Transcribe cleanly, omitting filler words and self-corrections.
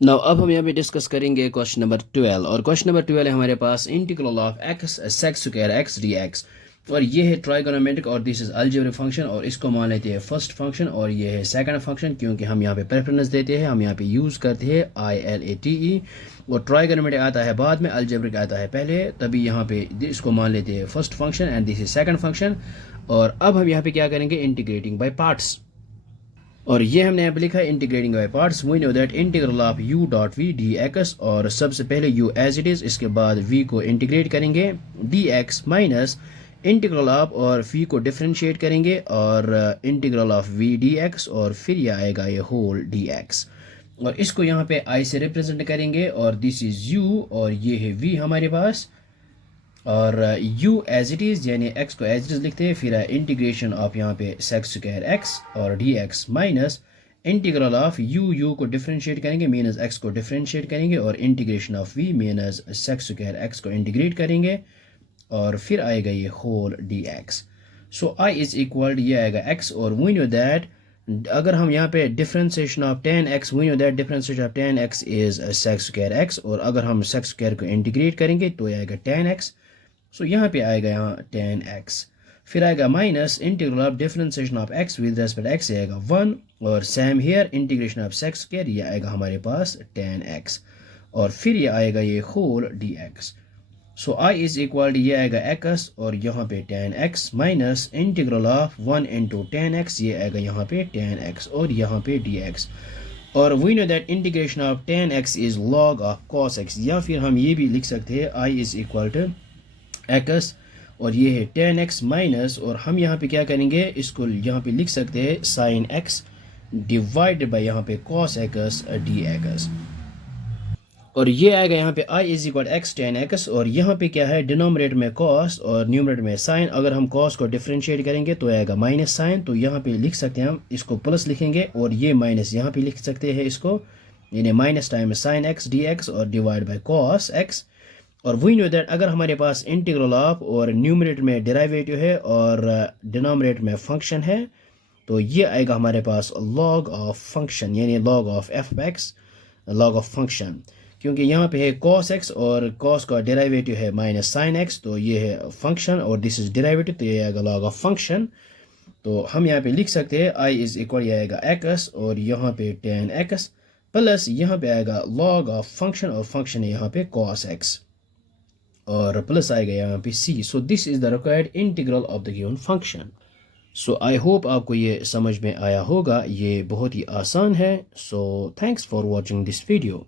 now अब हम यहाँ पे डिस्कस करेंगे क्वेश्चन नंबर 12 और क्वेश्चन नंबर 12 है हमारे पास integral of X sec square X D x और ये है ट्राइगोनोमेट्रिक और दिस इज अलजेब्रिक फंक्शन और इसको मान लेते हैं फर्स्ट फंक्शन और ये है सेकंड फंक्शन क्योंकि हम यहाँ पे प्रेफरेंस देते हैं हम यहाँ पे यूज़ करते हैं ILATE और ट्राइगोनोमेट्रिक आता है बाद में अलजेब्रिक आता है पहले तभी यहाँ पे इसको मान लेते हैं first function and this is second function और अब हम यहाँ पे क्या करेंगे इंटीग्रेटिंग बाय पार्ट्स और ये हमने यहाँ पे लिखा है integrating by parts we know that integral of u dot v d x और सबसे पहले u एज इट इज़ इसके बाद v को इंटीग्रेट करेंगे dx माइनस इंटीग्रल ऑफ और v को डिफरेंशिएट करेंगे और इंटीग्रल ऑफ v dx और फिर ये आएगा ये होल dx और इसको यहाँ पे i से रिप्रेजेंट करेंगे और दिस इज u और ये है v हमारे पास और u एज इट इज़ यानी x को एज इट इज़ लिखते हैं फिर इंटीग्रेशन ऑफ यहाँ पे सेक स्क्वायर x और dx minus integral of u को डिफरेंशिएट करेंगे मीनस x को डिफरेंशिएट करेंगे और integration of v minus sec square x को इंटीग्रेट करेंगे और फिर आएगा ये whole dx so i is equal ये आएगा x और वी नो दैट अगर हम यहाँ पे differentiation of tan x we know that differentiation of tan x is sec square x और अगर हम सेक स्क्वायर को इंटीग्रेट करेंगे तो ये आएगा tan x सो यहाँ पे आएगा यहाँ tan x फिर आएगा minus integral of differentiation of x with respect x आएगा 1 और same here integration of sec square ये आएगा हमारे पास tan x और फिर ये आएगा ये whole dx so i is equal ये आएगा x और यहाँ पे tan x minus integral of 1 into tan x ये आएगा यहाँ पे tan x और यहाँ पे dx और we know that integration of tan x is log of cos x या फिर हम ये भी लिख सकते हैं i is equal to x और ये है tan x माइनस और हम यहाँ पे क्या करेंगे इसको यहाँ पे लिख सकते हैं sin x डिवाइडेड बाय यहाँ पे cos x dx और ये आएगा यहाँ पे i is equal x tan x और यहाँ पे क्या है डिनोमिनेटर में cos और न्यूमरेटर में sin अगर हम cos को डिफरेंशिएट करेंगे तो आएगा माइनस sin तो यहाँ पे लिख सकते हैं हम इसको प्लस लिखेंगे और ये माइनस यहाँ पे लिख सकते हैं इसको यानी minus time sin x dx और डिवाइड बाय cos x और वी नो दैट अगर हमारे पास इंटीग्रल ऑफ और न्यूमरेटर में डेरिवेटिव है और डिनोमिनेटर में फंक्शन है तो ये आएगा हमारे पास log ऑफ फंक्शन यानी log of f(x) log of function क्योंकि यहाँ पे है cos x और cos का डेरिवेटिव है माइनस sin x तो ये है फंक्शन और दिस इज डेरिवेटिव तो ये आएगा log ऑफ फंक्शन तो हम यहाँ पे लिख सकते हैं i इज इक्वल ये आएगा x और यहाँ पे tan x प्लस यहाँ पे आएगा log ऑफ फंक्शन और फंक्शन है यहाँ पे cos x और प्लस आएगा यहाँ पे c so this is the required integral of the given function so I hope आपको ये समझ में आया होगा ये बहुत ही आसान है so thanks for watching this video